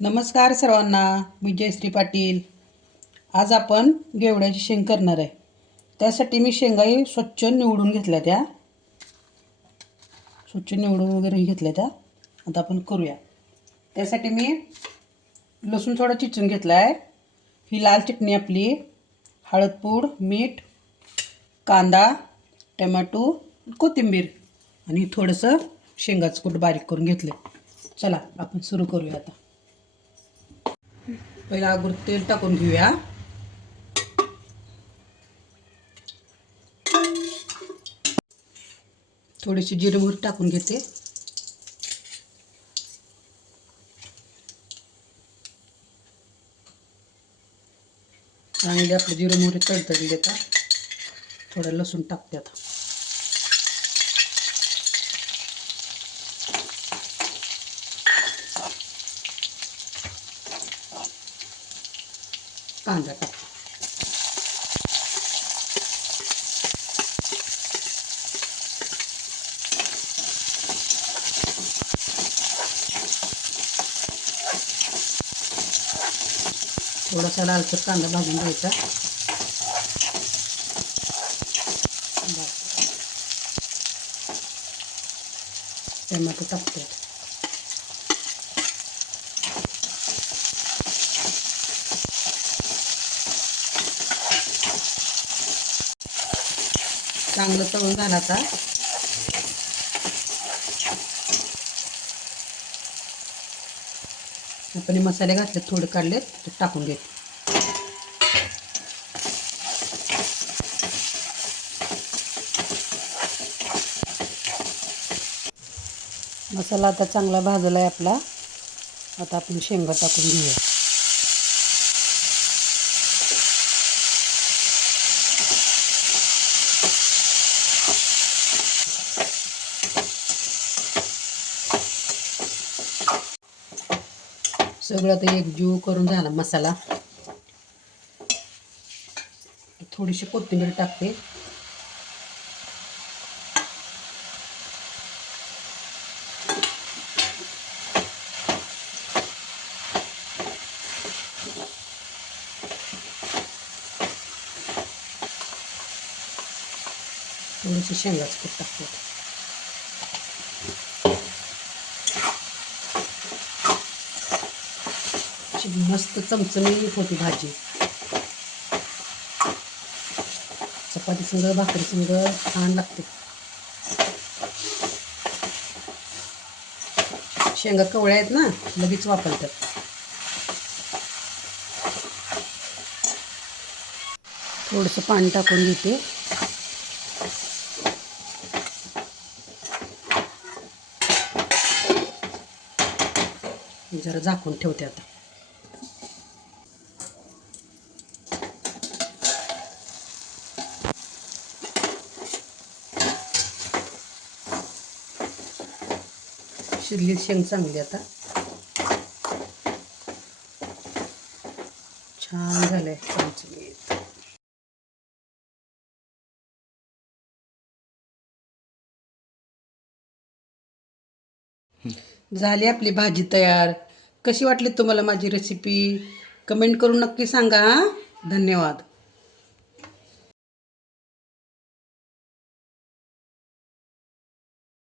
नमस्कार सर्वांना, मी जयश्री पाटील. आज आपण घेवड्याची शेंग करणार आहे. त्यासाठी मी शेंगाही स्वच्छ निवडून घेतल्या त्या. स्वच्छ निवडून वगैरे घेतल्या त्या. आता आपण करूया. त्यासाठी मी लसूण थोडा चिचून घेतला आहे. ही लाल चटणी आपली, हळदपूड, मीठ, कांदा, टोमॅटो, कोथिंबीर आणि थोडंसं शेंगाचं कूट बारीक करून घेतलं. चला आपण सुरू करूया. आता पहिला अगोदर तेल टाकून घेऊया. थोडीशी जिरे मोहरी टाकून घेते. चांगली आपलं जिरे मोहरी तडतडली आता. थोडं लसूण टाकते आता. कांदा टाकते. थोडासा लालसर कांदा भाजून घ्यायचा. टोमॅटो टाकते. चांगलं तळून झालं. आता आपण मसाले घातले, थोडे काढले, ते टाकून घेते. मसाला आता चांगला भाजला आहे आपला. आता आपण शेंगा टाकून घेऊया. सगळं ते एकजीव करून झाला मसाला. थोडीशी कोथिंबीर टाकते. थोडंसं शेंगाचं कूट टाकते. मस्त चमचमीत होती भाजी. चपाती संग, भाकरी संग छान लागते. शेंगा कवळ्या आहेत ना, लगेच वापरतात. थोडंसं पाणी टाकून घेते. जरा झाकून ठेवते आता. शिजली शेंग चांगली आता. छान झालंय चमचमीत. झाली आपली भाजी तयार. कशी वाटली तुम्हाला माझी रेसिपी? कमेंट करून नक्की सांगा. धन्यवाद.